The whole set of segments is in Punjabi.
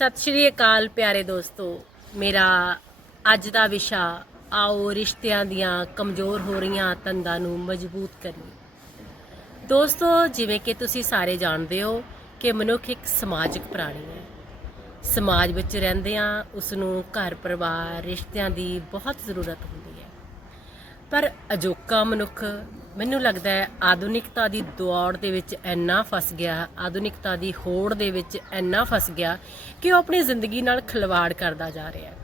ਸਤਿ ਸ਼੍ਰੀ ਅਕਾਲ ਪਿਆਰੇ ਦੋਸਤੋ। ਮੇਰਾ ਅੱਜ ਦਾ ਵਿਸ਼ਾ, ਆਓ ਰਿਸ਼ਤਿਆਂ ਦੀਆਂ ਕਮਜ਼ੋਰ ਹੋ ਰਹੀਆਂ ਤੰਦਾਂ ਨੂੰ ਮਜ਼ਬੂਤ ਕਰੀਏ। ਦੋਸਤੋ, ਜਿਵੇਂ ਕਿ ਤੁਸੀਂ ਸਾਰੇ ਜਾਣਦੇ ਹੋ ਕਿ ਮਨੁੱਖ ਇੱਕ ਸਮਾਜਿਕ ਪ੍ਰਾਣੀ ਹੈ। ਸਮਾਜ ਵਿੱਚ ਰਹਿੰਦਿਆਂ ਉਸ ਨੂੰ ਘਰ ਪਰਿਵਾਰ, ਰਿਸ਼ਤਿਆਂ ਦੀ ਬਹੁਤ ਜ਼ਰੂਰਤ ਹੁੰਦੀ ਹੈ। ਪਰ ਅਜੋਕਾ ਮਨੁੱਖ ਮੈਨੂੰ ਲੱਗਦਾ ਹੈ ਆਧੁਨਿਕਤਾ ਦੀ ਦੌੜ ਦੇ ਵਿੱਚ ਇੰਨਾ ਫਸ ਗਿਆ, ਆਧੁਨਿਕਤਾ ਦੀ ਹੋੜ ਦੇ ਵਿੱਚ ਇੰਨਾ ਫਸ ਗਿਆ ਕਿ ਉਹ ਆਪਣੀ ਜ਼ਿੰਦਗੀ ਨਾਲ ਖਿਲਵਾੜ ਕਰਦਾ ਜਾ ਰਿਹਾ ਹੈ।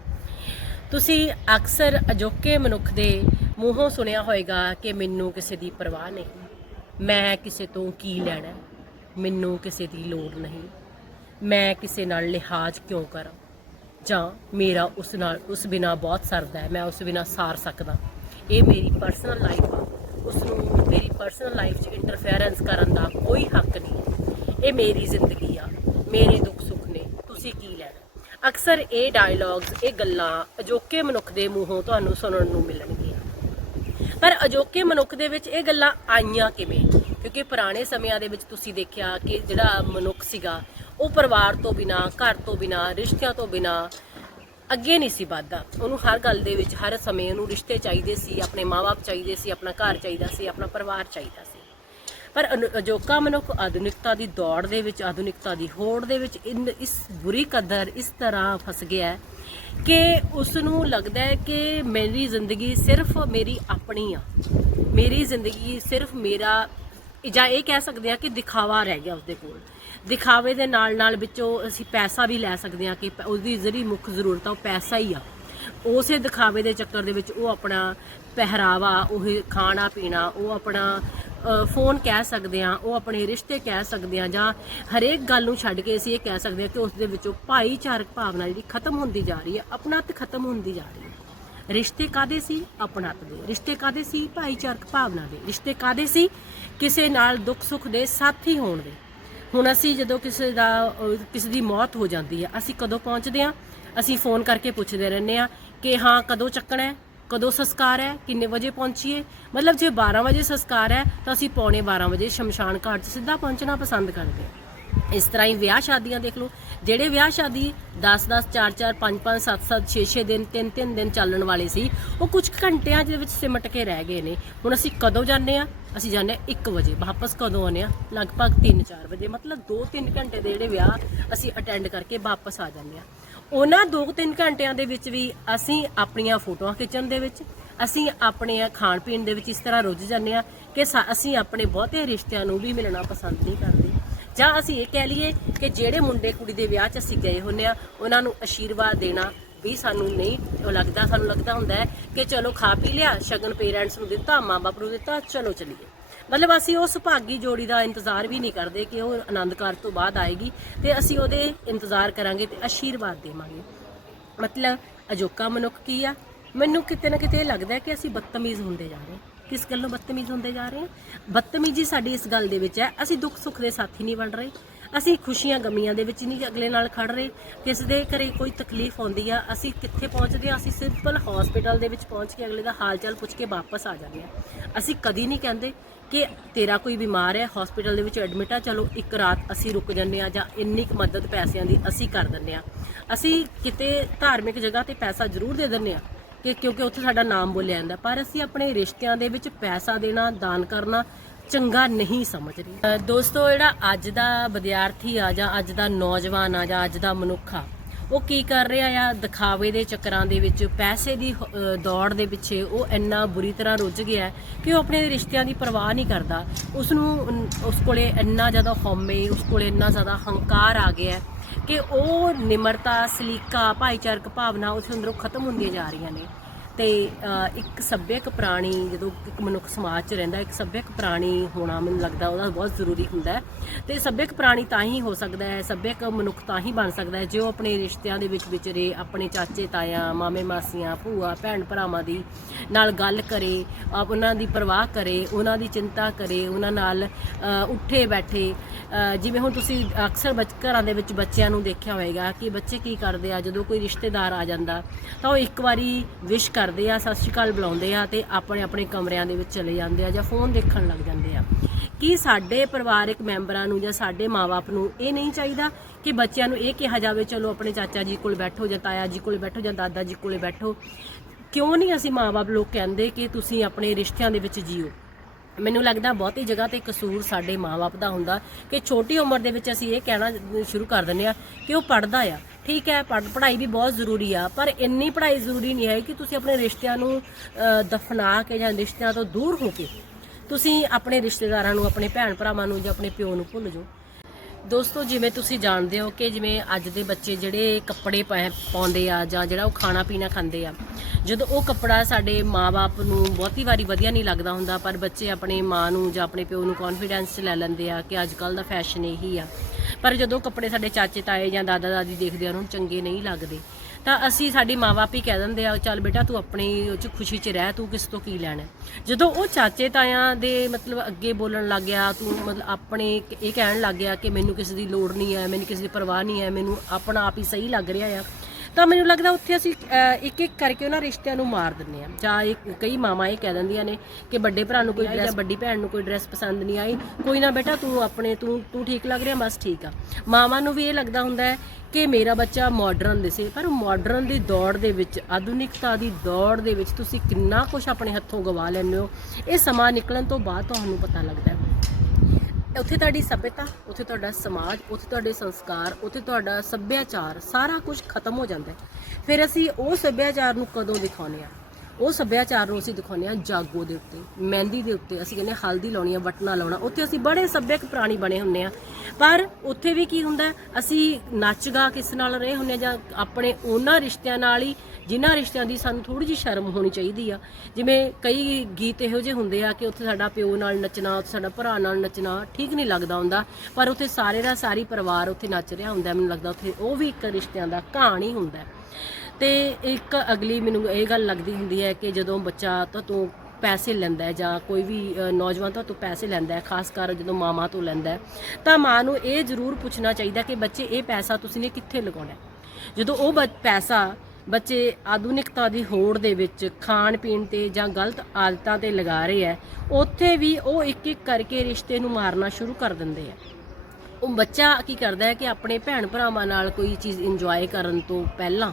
ਤੁਸੀਂ ਅਕਸਰ ਅਜੋਕੇ ਮਨੁੱਖ ਦੇ ਮੂੰਹੋਂ ਸੁਣਿਆ ਹੋਵੇਗਾ ਕਿ ਮੈਨੂੰ ਕਿਸੇ ਦੀ ਪਰਵਾਹ ਨਹੀਂ, ਮੈਂ ਕਿਸੇ ਤੋਂ ਕੀ ਲੈਣਾ, ਮੈਨੂੰ ਕਿਸੇ ਦੀ ਲੋੜ ਨਹੀਂ, ਮੈਂ ਕਿਸੇ ਨਾਲ ਲਿਹਾਜ਼ ਕਿਉਂ ਕਰਾਂ? ਜਾਂ ਮੇਰਾ ਉਸ ਨਾਲ ਉਸ ਬਿਨਾ ਬਹੁਤ ਸਰਦਾ ਹੈ, ਮੈਂ ਉਸ ਬਿਨਾ ਸਾਰ ਸਕਦਾ। ਇਹ ਮੇਰੀ ਪਰਸਨਲ ਲਾਈਫ ਆ। ਉਸ ਨੂੰ ਮੇਰੀ ਪਰਸਨਲ ਲਾਈਫ 'ਚ ਇੰਟਰਫੇਰੈਂਸ ਕਰਨ ਦਾ ਕੋਈ ਹੱਕ ਨਹੀਂ ਹੈ। ਇਹ ਮੇਰੀ ਜ਼ਿੰਦਗੀ ਆ, ਮੇਰੇ ਦੁੱਖ ਸੁੱਖ ਨੇ, ਤੁਸੀਂ ਕੀ ਲੈਣਾ? ਅਕਸਰ ਇਹ ਡਾਇਲੌਗਸ ਇਹ ਗੱਲਾਂ ਅਜੋਕੇ ਮਨੁੱਖ ਦੇ ਮੂੰਹੋਂ ਤੁਹਾਨੂੰ ਸੁਣਨ ਨੂੰ ਮਿਲਣਗੀਆਂ। ਪਰ ਅਜੋਕੇ ਮਨੁੱਖ ਦੇ ਵਿੱਚ ਇਹ ਗੱਲਾਂ ਆਈਆਂ ਕਿਵੇਂ? ਕਿਉਂਕਿ ਪੁਰਾਣੇ ਸਮਿਆਂ ਦੇ ਵਿੱਚ ਤੁਸੀਂ ਦੇਖਿਆ ਕਿ ਜਿਹੜਾ ਮਨੁੱਖ ਸੀਗਾ, ਉਹ ਪਰਿਵਾਰ ਤੋਂ ਬਿਨਾ, ਘਰ ਤੋਂ ਬਿਨਾ, ਰਿਸ਼ਤਿਆਂ ਤੋਂ ਬਿਨਾ ਅੱਗੇ ਨਹੀਂ ਸੀ ਵੱਧਦਾ। ਉਹਨੂੰ ਹਰ ਗੱਲ ਦੇ ਵਿੱਚ, ਹਰ ਸਮੇਂ ਉਹਨੂੰ ਰਿਸ਼ਤੇ ਚਾਹੀਦੇ ਸੀ, ਆਪਣੇ ਮਾਪੇ ਚਾਹੀਦੇ ਸੀ, ਆਪਣਾ ਘਰ ਚਾਹੀਦਾ ਸੀ, ਆਪਣਾ ਪਰਿਵਾਰ ਚਾਹੀਦਾ ਸੀ। ਪਰ ਅਨੁ- ਅਜੋਕਾ ਮਨੁੱਖ ਆਧੁਨਿਕਤਾ ਦੀ ਦੌੜ ਦੇ ਵਿੱਚ, ਆਧੁਨਿਕਤਾ ਦੀ ਹੋੜ ਦੇ ਵਿੱਚ ਇਨ- ਇਸ ਬੁਰੀ ਕਦਰ, ਇਸ ਤਰ੍ਹਾਂ ਫਸ ਗਿਆ ਹੈ ਕਿ ਉਸ ਨੂੰ ਲੱਗਦਾ ਹੈ ਕਿ ਮੇਰੀ ਜ਼ਿੰਦਗੀ ਸਿਰਫ ਮੇਰੀ ਆਪਣੀ ਆ। ਮੇਰੀ ਜ਼ਿੰਦਗੀ ਸਿਰਫ ਮੇਰਾ ਜਾਂ ਇਹ ਕਹਿ ਸਕਦੇ ਆ ਕਿ ਦਿਖਾਵਾ ਰਹਿ ਗਿਆ ਉਸਦੇ ਕੋਲ। ਦਿਖਾਵੇ ਦੇ ਨਾਲ ਨਾਲ ਵਿੱਚੋਂ ਅਸੀਂ ਪੈਸਾ ਵੀ ਲੈ ਸਕਦੇ ਆ ਕਿ ਪ- ਉਹਦੀ ਜਿਹੜੀ ਮੁੱਖ ਜ਼ਰੂਰਤ ਆ, ਉਹ ਪੈਸਾ ਹੀ ਆ। ਉਸੇ ਦਿਖਾਵੇ ਦੇ ਚੱਕਰ ਦੇ ਵਿੱਚ ਉਹ ਆਪਣਾ ਪਹਿਰਾਵਾ, ਉਹ ਖਾਣਾ ਪੀਣਾ ਉਹ ਆਪਣਾ ਫੋਨ ਕਹਿ ਸਕਦੇ ਆ ਉਹ ਆਪਣੇ ਰਿਸ਼ਤੇ ਕਹਿ ਸਕਦੇ ਆ ਜਾਂ ਹਰੇਕ ਗੱਲ ਨੂੰ ਛੱਡ ਕੇ ਅਸੀਂ ਇਹ ਕਹਿ ਸਕਦੇ ਆ ਕਿ ਉਸ ਦੇ ਵਿੱਚੋਂ ਭਾਈਚਾਰਕ ਭਾਵਨਾ ਜਿਹੜੀ ਖਤਮ ਹੁੰਦੀ ਜਾ ਰਹੀ ਹੈ ਆਪਣਤ ਖਤਮ ਹੁੰਦੀ ਜਾ ਰਹੀ ਹੈ। ਰਿਸ਼ਤੇ ਕਾਦੇ ਸੀ? ਆਪਣਤ ਦੇ। ਰਿਸ਼ਤੇ ਕਾਦੇ ਸੀ? ਭਾਈਚਾਰਕ ਭਾਵਨਾ ਦੇ। ਰਿਸ਼ਤੇ ਕਾਦੇ ਸੀ? ਕਿਸੇ ਨਾਲ ਦੁੱਖ ਸੁੱਖ ਦੇ ਸਾਥੀ ਹੋਣ ਦੇ। ਹੁਣ ਅਸੀਂ ਜਦੋਂ ਕਿਸੇ ਦਾ ਕਿਸੇ ਦੀ ਮੌਤ ਹੋ ਜਾਂਦੀ ਹੈ, ਅਸੀਂ ਕਦੋਂ ਪਹੁੰਚਦੇ ਆ ਅਸੀਂ ਫੋਨ ਕਰਕੇ ਪੁੱਛਦੇ ਰਹਿੰਦੇ ਆ ਕਿ ਹਾਂ, ਕਦੋਂ ਚੱਕਣਾ ਹੈ? ਕਦੋਂ ਸੰਸਕਾਰ ਹੈ? ਕਿੰਨੇ ਵਜੇ ਪਹੁੰਚੀਏ? ਮਤਲਬ ਜੇ 12 ਵਜੇ ਸੰਸਕਾਰ ਹੈ, ਤਾਂ ਅਸੀਂ ਪੌਣੇ 12 ਵਜੇ ਸ਼ਮਸ਼ਾਨ ਘਾਟ 'ਚ ਸਿੱਧਾ ਪਹੁੰਚਣਾ ਪਸੰਦ ਕਰਦੇ ਹਾਂ। ਇਸ ਤਰ੍ਹਾਂ ਹੀ ਵਿਆਹ ਸ਼ਾਦੀਆਂ ਦੇਖ ਲਓ। ਜਿਹੜੇ ਵਿਆਹ ਸ਼ਾਦੀ 10 10 4 4 5 5 7 7 6 6 ਦਿਨ 3 3 ਦਿਨ ਚੱਲਣ ਵਾਲੇ ਸੀ, ਉਹ ਕੁਝ ਘੰਟਿਆਂ ਦੇ ਵਿੱਚ ਸਿਮਟ ਕੇ ਰਹਿ ਗਏ ਨੇ। ਹੁਣ ਅਸੀਂ ਕਦੋਂ ਜਾਂਦੇ ਆ ਅਸੀਂ ਜਾਂਦੇ ਆ 1 ਵਜੇ, ਵਾਪਸ ਕਦੋਂ ਆਉਂਦੇ ਆ ਲਗਭਗ 3 4 ਵਜੇ, ਮਤਲਬ 2 3 ਘੰਟੇ ਦੇ ਜਿਹੜੇ ਵਿਆਹ ਅਸੀਂ ਅਟੈਂਡ ਕਰਕੇ ਵਾਪਸ ਆ ਜਾਂਦੇ ਆ ਉਹਨਾਂ 2 3 ਘੰਟਿਆਂ ਦੇ ਵਿੱਚ ਵੀ ਅਸੀਂ ਆਪਣੀਆਂ ਫੋਟੋਆਂ ਖਿੱਚਣ ਦੇ ਵਿੱਚ, ਅਸੀਂ ਆਪਣੇ ਖਾਣ ਪੀਣ ਦੇ ਵਿੱਚ ਇਸ ਤਰ੍ਹਾਂ ਰੁੱਝ ਜਾਂਦੇ ਆ ਕਿ ਸਾ- ਅਸੀਂ ਆਪਣੇ ਬਹੁਤੇ ਰਿਸ਼ਤਿਆਂ ਨੂੰ ਵੀ ਮਿਲਣਾ ਪਸੰਦ ਨਹੀਂ ਕਰਦੇ। ਜਾਂ ਅਸੀਂ ਇਹ ਕਹਿ ਲਈਏ ਕਿ ਜਿਹੜੇ ਮੁੰਡੇ ਕੁੜੀ ਦੇ ਵਿਆਹ 'ਚ ਅਸੀਂ ਗਏ ਹੁੰਨੇ ਆ, ਉਹਨਾਂ ਨੂੰ ਆਸ਼ੀਰਵਾਦ ਦੇਣਾ ਵੀ ਸਾਨੂੰ ਨਹੀਂ ਉਹ ਲੱਗਦਾ, ਸਾਨੂੰ ਲੱਗਦਾ ਹੁੰਦਾ ਹੈ ਕਿ ਚਲੋ ਖਾ ਪੀ ਲਿਆ, ਸ਼ਗਨ ਪੇਰੈਂਟਸ ਨੂੰ ਦਿੱਤਾ ਮਾਂ-ਬਾਪ ਨੂੰ ਦਿੱਤਾ, ਚਲੋ ਚਲੀਏ। ਮਤਲਬ ਅਸੀਂ ਉਸ ਭਾਗੀ ਜੋੜੀ ਦਾ ਇੰਤਜ਼ਾਰ ਵੀ ਨਹੀਂ ਕਰਦੇ ਕਿ ਉਹ ਆਨੰਦ ਕਾਰਜ ਤੋਂ ਬਾਅਦ ਆਏਗੀ ਤੇ ਅਸੀਂ ਉਹਦੇ ਇੰਤਜ਼ਾਰ ਕਰਾਂਗੇ ਤੇ ਆਸ਼ੀਰਵਾਦ ਦੇਵਾਂਗੇ। ਮਤਲਬ ਅਜੋਕਾ ਮਨੁੱਖ ਕੀ ਆ? ਮੈਨੂੰ ਕਿਤੇ ਨਾ ਕਿਤੇ ਇਹ ਲੱਗਦਾ ਕਿ ਅਸੀਂ ਬਦਤਮੀਜ਼ ਹੁੰਦੇ ਜਾ ਰਹੇ ਕਿਸ ਗੱਲੋਂ ਬਦਤਮੀਜ਼ ਹੁੰਦੇ ਜਾ ਰਹੇ ਹਾਂ ਬਦਤਮੀਜ਼ੀ ਸਾਡੀ ਇਸ ਗੱਲ ਦੇ ਵਿੱਚ ਹੈ, ਅਸੀਂ ਦੁੱਖ ਸੁੱਖ ਦੇ ਸਾਥੀ ਨਹੀਂ ਬਣ ਰਹੇ। ਅਸੀਂ ਖੁਸ਼ੀਆਂ ਗਮੀਆਂ ਦੇ ਵਿੱਚ ਨਹੀਂ ਅਗਲੇ ਨਾਲ ਖੜ ਰਹੇ। ਕਿਸ ਦੇ ਘਰੇ ਕੋਈ ਤਕਲੀਫ ਆਉਂਦੀ ਆ, ਅਸੀਂ ਕਿੱਥੇ ਪਹੁੰਚਦੇ ਆ? ਅਸੀਂ ਸਿੰਪਲ ਹਸਪੀਟਲ ਦੇ ਵਿੱਚ ਪਹੁੰਚ ਕੇ ਅਗਲੇ ਦਾ ਹਾਲ ਚਾਲ ਪੁੱਛ ਕੇ ਵਾਪਸ ਆ ਜਾਂਦੇ ਆ। ਅਸੀਂ ਕਦੀ ਨਹੀਂ ਕਹਿੰਦੇ ਕਿ ਤੇਰਾ ਕੋਈ ਬਿਮਾਰ ਹੈ ਹਸਪੀਟਲ ਦੇ ਵਿੱਚ ਐਡਮਿਟ ਆ, ਚਲੋ ਇੱਕ ਰਾਤ ਅਸੀਂ ਰੁਕ ਜੰਨੇ ਆ ਜਾਂ ਇੰਨੀ ਕੁ ਮਦਦ ਪੈਸਿਆਂ ਦੀ ਅਸੀਂ ਕਰ ਦਿੰਨੇ ਆ। ਅਸੀਂ ਕਿਤੇ ਧਾਰਮਿਕ ਜਗ੍ਹਾ ਤੇ ਪੈਸਾ ਜ਼ਰੂਰ ਦੇ ਦਿੰਨੇ ਆ। ਕਿ ਕਿਉਂਕਿ ਉੱਥੇ ਸਾਡਾ ਨਾਮ ਬੋਲਿਆ ਜਾਂਦਾ। ਪਰ ਅਸੀਂ ਆਪਣੇ ਰਿਸ਼ਤਿਆਂ ਦੇ ਵਿੱਚ ਪੈਸਾ ਦੇਣਾ, ਦਾਨ ਕਰਨਾ ਚੰਗਾ ਨਹੀਂ ਸਮਝ ਰਹੇ ਦੋਸਤੋ, ਜਿਹੜਾ ਅੱਜ ਦਾ ਵਿਦਿਆਰਥੀ ਆ ਜਾਂ ਅੱਜ ਦਾ ਨੌਜਵਾਨ ਆ ਜਾਂ ਅੱਜ ਦਾ ਮਨੁੱਖ ਆ, ਉਹ ਕੀ ਕਰ ਰਿਹਾ ਆ? ਦਿਖਾਵੇ ਦੇ ਚੱਕਰਾਂ ਦੇ ਵਿੱਚ, ਪੈਸੇ ਦੀ ਦੌੜ ਦੇ ਪਿੱਛੇ ਉਹ ਇੰਨਾ ਬੁਰੀ ਤਰ੍ਹਾਂ ਰੁੱਝ ਗਿਆ ਕਿ ਉਹ ਆਪਣੇ ਰਿਸ਼ਤਿਆਂ ਦੀ ਪਰਵਾਹ ਨਹੀਂ ਕਰਦਾ। ਉਸ ਨੂੰ ਉਸ ਕੋਲੇ ਇੰਨਾ ਜ਼ਿਆਦਾ ਹਉਮੈ, ਉਸ ਕੋਲੇ ਇੰਨਾ ਜ਼ਿਆਦਾ ਹੰਕਾਰ ਆ ਗਿਆ ਕਿ ਉਹ ਨਿਮਰਤਾ ਸਲੀਕਾ ਭਾਈਚਾਰਕ ਭਾਵਨਾ ਉਸ ਅੰਦਰੋਂ ਖਤਮ ਹੁੰਦੀਆਂ ਜਾ ਰਹੀਆਂ ਨੇ। ਤੇ ਇੱਕ ਸੱਭਿਅਕ ਪ੍ਰਾਣੀ ਜਦੋਂ ਇੱਕ ਮਨੁੱਖ ਸਮਾਜ 'ਚ ਰਹਿੰਦਾ, ਇੱਕ ਸੱਭਿਅਕ ਪ੍ਰਾਣੀ ਹੋਣਾ ਮੈਨੂੰ ਲੱਗਦਾ ਉਹਦਾ ਬਹੁਤ ਜ਼ਰੂਰੀ ਹੁੰਦਾ ਹੈ। ਤੇ ਸੱਭਿਅਕ ਪ੍ਰਾਣੀ ਤਾਂ ਹੀ ਹੋ ਸਕਦਾ ਹੈ, ਸੱਭਿਅਕ ਮਨੁੱਖ ਤਾਂ ਹੀ ਬਣ ਸਕਦਾ ਹੈ, ਜੇ ਉਹ ਆਪਣੇ ਰਿਸ਼ਤਿਆਂ ਦੇ ਵਿੱਚ ਵਿਚਰੇ, ਆਪਣੇ ਚਾਚੇ, ਤਾਇਆ, ਮਾਮੇ, ਮਾਸੀਆਂ, ਭੂਆ, ਭੈਣ ਭਰਾਵਾਂ ਦੀ ਨਾਲ ਗੱਲ ਕਰੇ ਆਪ ਉਹਨਾਂ ਦੀ ਪਰਵਾਹ ਕਰੇ, ਉਹਨਾਂ ਦੀ ਚਿੰਤਾ ਕਰੇ, ਉਹਨਾਂ ਨਾਲ ਉੱਠੇ ਬੈਠੇ ਜਿਵੇਂ ਹੁਣ ਤੁਸੀਂ ਅਕਸਰ ਬੱਚ, ਘਰਾਂ ਦੇ ਵਿੱਚ ਬੱਚਿਆਂ ਨੂੰ ਦੇਖਿਆ ਹੋਵੇਗਾ ਕਿ ਬੱਚੇ ਕੀ ਕਰਦੇ ਆ, ਜਦੋਂ ਕੋਈ ਰਿਸ਼ਤੇਦਾਰ ਆ ਜਾਂਦਾ, ਤਾਂ ਉਹ ਇੱਕ ਵਾਰੀ ਵਿਸ਼ ਕਰ ਕਰਦੇ ਆ, ਸਤਿ ਸ਼੍ਰੀ ਅਕਾਲ ਬੁਲਾਉਂਦੇ ਆ ਤੇ ਆਪਣੇ ਆਪਣੇ ਕਮਰਿਆਂ ਦੇ ਵਿੱਚ ਚਲੇ ਜਾਂਦੇ ਆ ਜਾਂ ਫੋਨ ਦੇਖਣ ਲੱਗ ਜਾਂਦੇ ਆ। ਕੀ ਸਾਡੇ ਪਰਿਵਾਰਕ ਮੈਂਬਰਾਂ ਨੂੰ ਜਾਂ ਸਾਡੇ ਮਾਪੇ ਨੂੰ ਇਹ ਨਹੀਂ ਚਾਹੀਦਾ ਕਿ ਬੱਚਿਆਂ ਨੂੰ ਇਹ ਕਿਹਾ ਜਾਵੇ, ਚਲੋ ਆਪਣੇ ਚਾਚਾ ਜੀ ਕੋਲ ਬੈਠੋ ਜਾਂ ਤਾਇਆ ਜੀ ਕੋਲ ਬੈਠੋ ਜਾਂ ਦਾਦਾ ਜੀ ਕੋਲੇ ਬੈਠੋ। ਕਿਉਂ ਨਹੀਂ ਅਸੀਂ ਮਾਪੇ ਲੋਕ ਕਹਿੰਦੇ ਕਿ ਤੁਸੀਂ ਆਪਣੇ ਰਿਸ਼ਤਿਆਂ ਦੇ ਵਿੱਚ ਜੀਓ? ਮੈਨੂੰ ਲੱਗਦਾ ਬਹੁਤੀ ਜਗ੍ਹਾ ਤੇ ਕਸੂਰ ਸਾਡੇ ਮਾਪੇ ਦਾ ਹੁੰਦਾ ਕਿ ਛੋਟੀ ਉਮਰ ਦੇ ਵਿੱਚ ਅਸੀਂ ਇਹ ਕਹਿਣਾ ਸ਼ੁਰੂ ਕਰ ਦਿੰਦੇ ਆ ਕਿ ਉਹ ਪੜਦਾ ਆ। ਠੀਕ ਹੈ, ਪੜ੍ਹ, ਪੜ੍ਹਾਈ ਵੀ ਬਹੁਤ ਜ਼ਰੂਰੀ ਆ, ਪਰ ਇੰਨੀ ਪੜ੍ਹਾਈ ਜ਼ਰੂਰੀ ਨਹੀਂ ਹੈ ਕਿ ਤੁਸੀਂ ਆਪਣੇ ਰਿਸ਼ਤਿਆਂ ਨੂੰ ਦਫਨਾ ਕੇ ਜਾਂ ਰਿਸ਼ਤਿਆਂ ਤੋਂ ਦੂਰ ਹੋ ਕੇ ਤੁਸੀਂ ਆਪਣੇ ਰਿਸ਼ਤੇਦਾਰਾਂ ਨੂੰ, ਆਪਣੇ ਭੈਣ ਭਰਾਵਾਂ ਨੂੰ ਜਾਂ ਆਪਣੇ ਪਿਓ ਨੂੰ ਭੁੱਲ ਜਾਓ। ਦੋਸਤੋ, ਜਿਵੇਂ ਤੁਸੀਂ ਜਾਣਦੇ ਹੋ ਕਿ ਜਿਵੇਂ ਅੱਜ ਦੇ ਬੱਚੇ ਜਿਹੜੇ ਕੱਪੜੇ ਪਾ- ਪਾਉਂਦੇ ਆ ਜਾਂ ਜਿਹੜਾ ਉਹ ਖਾਣਾ ਪੀਣਾ ਖਾਂਦੇ ਆ ਜਦੋਂ ਉਹ ਕੱਪੜਾ ਸਾਡੇ ਮਾਪੇ ਨੂੰ ਬਹੁਤੀ ਵਾਰੀ ਵਧੀਆ ਨਹੀਂ ਲੱਗਦਾ ਹੁੰਦਾ, ਪਰ ਬੱਚੇ ਆਪਣੇ ਮਾਂ ਨੂੰ ਜਾਂ ਆਪਣੇ ਪਿਓ ਨੂੰ ਕੌਨਫੀਡੈਂਸ 'ਚ ਲੈ ਲੈਂਦੇ ਆ ਕਿ ਅੱਜ ਕੱਲ ਦਾ ਫੈਸ਼ਨ ਇਹੀ ਆ। ਪਰ ਜਦੋਂ ਕੱਪੜੇ ਸਾਡੇ ਚਾਚੇ, ਤਾਏ ਜਾਂ ਦਾਦਾ, ਦਾਦੀ ਦੇਖਦੇ ਆ, ਉਹਨਾਂ ਨੂੰ ਚੰਗੇ ਨਹੀਂ ਲੱਗਦੇ। ਤਾਂ ਅਸੀਂ ਸਾਡੀ ਮਾਂ-ਬਾਪ ਹੀ ਕਹਿ ਦਿੰਦੇ ਆ ਚੱਲ ਬੇਟਾ ਤੂੰ ਆਪਣੀ ਉਹ 'ਚ ਖੁਸ਼ੀ 'ਚ ਰਹਿ, ਤੂੰ ਕਿਸ ਤੋਂ ਕੀ ਲੈਣਾ ਜਦੋਂ ਉਹ ਚਾਚੇ, ਤਾਇਆਂ ਦੇ ਮਤਲਬ ਅੱਗੇ ਬੋਲਣ ਲੱਗ ਗਿਆ, ਤੂੰ ਮਤਲਬ ਆਪਣੇ ਇਹ ਕਹਿਣ ਲੱਗ ਗਿਆ ਕਿ ਮੈਨੂੰ ਕਿਸੇ ਦੀ ਲੋੜ ਨਹੀਂ ਹੈ, ਮੈਨੂੰ ਕਿਸੇ ਦੀ ਪਰਵਾਹ ਨਹੀਂ ਹੈ, ਮੈਨੂੰ ਆਪਣਾ ਆਪ ਹੀ ਸਹੀ ਲੱਗ ਰਿਹਾ ਆ ਤਾਂ ਮੈਨੂੰ ਲੱਗਦਾ ਉੱਥੇ ਅਸੀਂ ਇੱਕ ਇੱਕ ਕਰਕੇ ਉਹਨਾਂ ਰਿਸ਼ਤਿਆਂ ਨੂੰ ਮਾਰ ਦਿੰਨੇ ਆ ਜਾਂ ਇੱਕ ਕਈ ਮਾਵਾਂ ਇਹ ਕਹਿ ਦਿੰਦੀਆਂ ਨੇ ਕਿ ਵੱਡੇ ਭਰਾ ਨੂੰ ਕੋਈ ਡਰੈਸ ਵੱਡੀ ਭੈਣ ਨੂੰ ਕੋਈ ਡਰੈਸ ਪਸੰਦ ਨਹੀਂ ਆਈ। ਕੋਈ ਨਾ ਬੇਟਾ ਤੂੰ ਆਪਣੇ ਤੂੰ ਤੂੰ ਠੀਕ ਲੱਗ ਰਿਹਾ ਬਸ ਠੀਕ ਆ। ਮਾਵਾਂ ਨੂੰ ਵੀ ਇਹ ਲੱਗਦਾ ਹੁੰਦਾ ਹੈ ਕਿ ਮੇਰਾ ਬੱਚਾ ਮਾਡਰਨ ਦਿਸੇ ਪਰ ਮਾਡਰਨ ਦੀ ਦੌੜ ਦੇ ਵਿੱਚ ਆਧੁਨਿਕਤਾ ਦੀ ਦੌੜ ਦੇ ਵਿੱਚ ਤੁਸੀਂ ਕਿੰਨਾ ਕੁਝ ਆਪਣੇ ਹੱਥੋਂ ਗਵਾ ਲੈਂਦੇ ਹੋ। ਇਹ ਸਮਾਂ ਨਿਕਲਣ ਤੋਂ ਬਾਅਦ ਤੁਹਾਨੂੰ ਪਤਾ ਲੱਗਦਾ ਉੱਥੇ ਤੁਹਾਡੀ ਸਭਿਅਤਾ, ਉੱਥੇ ਤੁਹਾਡਾ ਸਮਾਜ, ਉੱਥੇ ਤੁਹਾਡੇ ਸੰਸਕਾਰ, ਉੱਥੇ ਤੁਹਾਡਾ ਸੱਭਿਆਚਾਰ, ਸਾਰਾ ਕੁਝ ਖਤਮ ਹੋ ਜਾਂਦਾ ਫਿਰ ਅਸੀਂ ਉਹ ਸੱਭਿਆਚਾਰ ਨੂੰ ਕਦੋਂ ਦਿਖਾਉਂਦੇ ਆ ਉਹ ਸੱਭਿਆਚਾਰ ਨੂੰ ਅਸੀਂ ਦਿਖਾਉਂਦੇ ਹਾਂ ਜਾਗੋ ਦੇ ਉੱਤੇ, ਮਹਿੰਦੀ ਦੇ ਉੱਤੇ। ਅਸੀਂ ਕਹਿੰਦੇ ਹਾਂ ਹਲਦੀ ਲਾਉਣੀ ਆ, ਵਟਣਾ ਲਾਉਣਾ। ਉੱਥੇ ਅਸੀਂ ਬੜੇ ਸੱਭਿਅਕ ਪ੍ਰਾਣੀ ਬਣੇ ਹੁੰਨੇ ਆ ਪਰ ਉੱਥੇ ਵੀ ਕੀ ਹੁੰਦਾ, ਅਸੀਂ ਨੱਚ ਗਾ ਕਿਸ ਨਾਲ ਰਹੇ ਹੁੰਨੇ ਆ ਜਾਂ ਆਪਣੇ ਉਹਨਾਂ ਰਿਸ਼ਤਿਆਂ ਨਾਲ ਹੀ, ਜਿਨ੍ਹਾਂ ਰਿਸ਼ਤਿਆਂ ਦੀ ਸਾਨੂੰ ਥੋੜੀ ਜਿਹੀ ਸ਼ਰਮ ਹੋਣੀ ਚਾਹੀਦੀ ਆ। ਜਿਵੇਂ ਕਈ ਗੀਤ ਇਹੋ ਜਿਹੇ ਹੁੰਦੇ ਆ ਕਿ ਉੱਥੇ ਸਾਡਾ ਪਿਓ ਨਾਲ ਨੱਚਣਾ, ਉੱਥੇ ਸਾਡਾ ਭਰਾ ਨਾਲ ਨੱਚਣਾ ਠੀਕ ਨਹੀਂ ਲੱਗਦਾ ਹੁੰਦਾ। ਪਰ ਉੱਥੇ ਸਾਰੇ ਦਾ ਸਾਰੀ ਪਰਿਵਾਰ ਉੱਥੇ ਨੱਚ ਰਿਹਾ ਹੁੰਦਾ ਮੈਨੂੰ ਲੱਗਦਾ ਉੱਥੇ ਉਹ ਵੀ ਇੱਕ ਰਿਸ਼ਤਿਆਂ ਦਾ ਕਹਾਣੀ ਹੁੰਦਾ ਤੇ ਇੱਕ ਅਗਲੀ ਮੈਨੂੰ ਇਹ ਗੱਲ ਲੱਗਦੀ ਹੁੰਦੀ ਹੈ ਕਿ ਜਦੋਂ ਬੱਚਾ ਤਾਂ ਪੈਸੇ ਲੈਂਦਾ ਹੈ ਜਾਂ ਕੋਈ ਵੀ ਨੌਜਵਾਨ ਤਾਂ ਪੈਸੇ ਲੈਂਦਾ ਹੈ, ਖਾਸ ਕਰ ਜਦੋਂ ਮਾਮਾ ਤੋਂ ਲੈਂਦਾ ਹੈ, ਤਾਂ ਮਾਂ ਨੂੰ ਇਹ ਜ਼ਰੂਰ ਪੁੱਛਣਾ ਚਾਹੀਦਾ ਕਿ ਬੱਚੇ ਇਹ ਪੈਸਾ ਤੁਸੀਂ ਨੇ ਕਿੱਥੇ ਲਗਾਉਣਾ ਜਦੋਂ ਉਹ ਬ- ਪੈਸਾ ਬੱਚੇ ਆਧੁਨਿਕਤਾ ਦੀ ਹੋੜ ਦੇ ਵਿੱਚ ਖਾਣ ਪੀਣ ਤੇ ਜਾਂ ਗਲਤ ਆਦਤਾਂ ਤੇ ਲਗਾ ਰਹੇ ਹੈ, ਉੱਥੇ ਵੀ ਉਹ ਇੱਕ ਇੱਕ ਕਰਕੇ ਰਿਸ਼ਤੇ ਨੂੰ ਮਾਰਨਾ ਸ਼ੁਰੂ ਕਰ ਦਿੰਦੇ ਆ ਉਹ ਬੱਚਾ ਕੀ ਕਰਦਾ ਹੈ ਕਿ ਆਪਣੇ ਭੈਣ ਭਰਾਵਾਂ ਨਾਲ ਕੋਈ ਚੀਜ਼ ਇੰਜੋਏ ਕਰਨ ਤੋਂ ਪਹਿਲਾਂ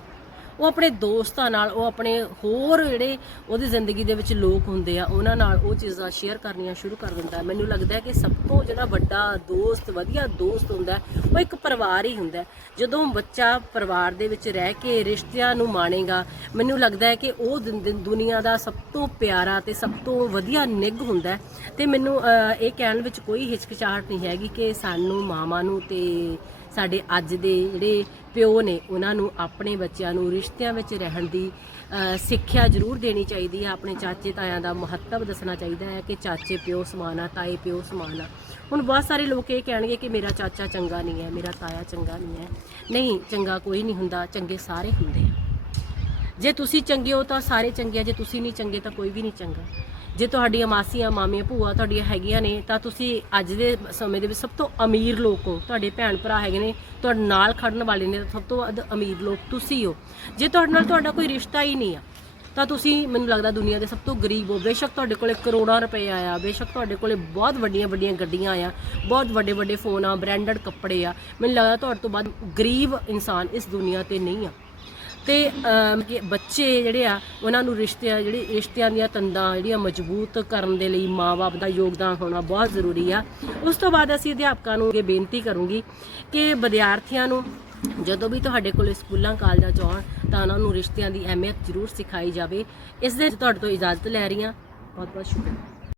ਉਹ ਆਪਣੇ ਦੋਸਤਾਂ ਨਾਲ, ਉਹ ਆਪਣੇ ਹੋਰ ਜਿਹੜੇ ਉਹਦੀ ਜ਼ਿੰਦਗੀ ਦੇ ਵਿੱਚ ਲੋਕ ਹੁੰਦੇ ਆ, ਉਹਨਾਂ ਨਾਲ ਉਹ ਚੀਜ਼ਾਂ ਸ਼ੇਅਰ ਕਰਨੀਆਂ ਸ਼ੁਰੂ ਕਰ ਦਿੰਦਾ ਮੈਨੂੰ ਲੱਗਦਾ ਹੈ ਕਿ ਸਭ ਤੋਂ ਜਿਹੜਾ ਵੱਡਾ ਦੋਸਤ, ਵਧੀਆ ਦੋਸਤ ਹੁੰਦਾ ਉਹ ਇੱਕ ਪਰਿਵਾਰ ਹੀ ਹੁੰਦਾ ਜਦੋਂ ਬੱਚਾ ਪਰਿਵਾਰ ਦੇ ਵਿੱਚ ਰਹਿ ਕੇ ਰਿਸ਼ਤਿਆਂ ਨੂੰ ਮਾਣੇਗਾ, ਮੈਨੂੰ ਲੱਗਦਾ ਹੈ ਕਿ ਉਹ ਦੁਨੀਆ ਦਾ ਸਭ ਤੋਂ ਪਿਆਰਾ ਤੇ ਸਭ ਤੋਂ ਵਧੀਆ ਨਿੱਘ ਹੁੰਦਾ ਹੈ। ਤੇ ਮੈਨੂੰ ਇਹ ਕਹਿਣ ਵਿੱਚ ਕੋਈ ਹਿਚਕਿਚਾਹਟ ਨਹੀਂ ਹੈਗੀ ਕਿ ਸਾਨੂੰ ਮਾਵਾਂ ਨੂੰ ਤੇ ਸਾਡੇ ਅੱਜ ਦੇ ਜਿਹੜੇ ਪਿਓ ਨੇ, ਉਹਨਾਂ ਨੂੰ ਆਪਣੇ ਬੱਚਿਆਂ ਨੂੰ ਰਿਸ਼ਤਿਆਂ ਵਿੱਚ ਰਹਿਣ ਦੀ ਸਿੱਖਿਆ ਜ਼ਰੂਰ ਦੇਣੀ ਚਾਹੀਦੀ ਹੈ ਆਪਣੇ ਚਾਚੇ ਤਾਇਆਂ ਦਾ ਮਹੱਤਵ ਦੱਸਣਾ ਚਾਹੀਦਾ ਹੈ ਕਿ ਚਾਚੇ ਪਿਓ ਸਮਾਨ ਆ, ਤਾਏ ਪਿਓ ਸਮਾਨ ਆ। ਹੁਣ ਬਹੁਤ ਸਾਰੇ ਲੋਕ ਇਹ ਕਹਿਣਗੇ ਕਿ ਮੇਰਾ ਚਾਚਾ ਚੰਗਾ ਨਹੀਂ ਹੈ, ਮੇਰਾ ਤਾਇਆ ਚੰਗਾ ਨਹੀਂ ਹੈ। ਨਹੀਂ, ਚੰਗਾ ਕੋਈ ਨਹੀਂ ਹੁੰਦਾ, ਚੰਗੇ ਸਾਰੇ ਹੁੰਦੇ ਆ। ਜੇ ਤੁਸੀਂ ਚੰਗੇ ਹੋ ਤਾਂ ਸਾਰੇ ਚੰਗੇ ਆ, ਜੇ ਤੁਸੀਂ ਨਹੀਂ ਚੰਗੇ ਤਾਂ ਕੋਈ ਵੀ ਨਹੀਂ ਚੰਗਾ। ਜੇ ਤੁਹਾਡੀਆਂ ਮਾਸੀਆਂ, ਮਾਮੀਆਂ, ਭੂਆ ਤੁਹਾਡੀਆਂ ਹੈਗੀਆਂ ਨੇ, ਤਾਂ ਤੁਸੀਂ ਅੱਜ ਦੇ ਸਮੇਂ ਦੇ ਵਿੱਚ ਸਭ ਤੋਂ ਅਮੀਰ ਲੋਕ ਹੋ। ਤੁਹਾਡੇ ਭੈਣ ਭਰਾ ਹੈਗੇ ਨੇ, ਤੁਹਾਡੇ ਨਾਲ ਖੜਨ ਵਾਲੇ ਨੇ, ਤਾਂ ਸਭ ਤੋਂ ਵੱਧ ਅਮੀਰ ਲੋਕ ਤੁਸੀਂ ਹੋ। ਜੇ ਤੁਹਾਡੇ ਨਾਲ ਤੁਹਾਡਾ ਕੋਈ ਰਿਸ਼ਤਾ ਹੀ ਨਹੀਂ ਆ, ਤਾਂ ਤੁਸੀਂ, ਮੈਨੂੰ ਲੱਗਦਾ ਦੁਨੀਆ ਦੇ ਸਭ ਤੋਂ ਗਰੀਬ ਹੋ। ਬੇਸ਼ੱਕ ਤੁਹਾਡੇ ਕੋਲੇ ਕਰੋੜਾਂ ਰੁਪਏ ਆਇਆ, ਬੇਸ਼ੱਕ ਤੁਹਾਡੇ ਕੋਲੇ ਬਹੁਤ ਵੱਡੀਆਂ ਵੱਡੀਆਂ ਗੱਡੀਆਂ ਆ ਬਹੁਤ ਵੱਡੇ ਵੱਡੇ ਫੋਨ ਆ ਬ੍ਰਾਂਡਡ ਕੱਪੜੇ ਆ। ਮੈਨੂੰ ਲੱਗਦਾ ਤੁਹਾਡੇ ਤੋਂ ਬਾਅਦ ਗਰੀਬ ਇਨਸਾਨ ਇਸ ਦੁਨੀਆ ਤੇ ਨਹੀਂ ਆ। ਤੇ ਬੱਚੇ ਜਿਹੜੇ ਆ, ਉਹਨਾਂ ਨੂੰ ਰਿਸ਼ਤਿਆਂ, ਜਿਹੜੀ ਰਿਸ਼ਤਿਆਂ ਦੀਆਂ ਤੰਦਾਂ, ਜਿਹੜੀਆਂ ਮਜ਼ਬੂਤ ਕਰਨ ਦੇ ਲਈ ਮਾਪੇ ਦਾ ਯੋਗਦਾਨ ਹੋਣਾ ਬਹੁਤ ਜ਼ਰੂਰੀ ਆ। ਉਸ ਤੋਂ ਬਾਅਦ ਅਸੀਂ ਅਧਿਆਪਕਾਂ ਨੂੰ ਇਹ ਬੇਨਤੀ ਕਰੂੰਗੀ ਕਿ ਵਿਦਿਆਰਥੀਆਂ ਨੂੰ ਜਦੋਂ ਵੀ ਤੁਹਾਡੇ ਕੋਲ ਸਕੂਲਾਂ, ਕਾਲਜਾਂ 'ਚ ਆਉਣ, ਤਾਂ ਉਹਨਾਂ ਨੂੰ ਰਿਸ਼ਤਿਆਂ ਦੀ ਅਹਿਮੀਅਤ ਜ਼ਰੂਰ ਸਿਖਾਈ ਜਾਵੇ। ਇਸ ਦੇ ਤੁਹਾਡੇ ਤੋਂ ਇਜਾਜ਼ਤ ਲੈ ਰਹੀ ਹਾਂ। ਬਹੁਤ ਬਹੁਤ ਸ਼ੁਕਰੀਆ।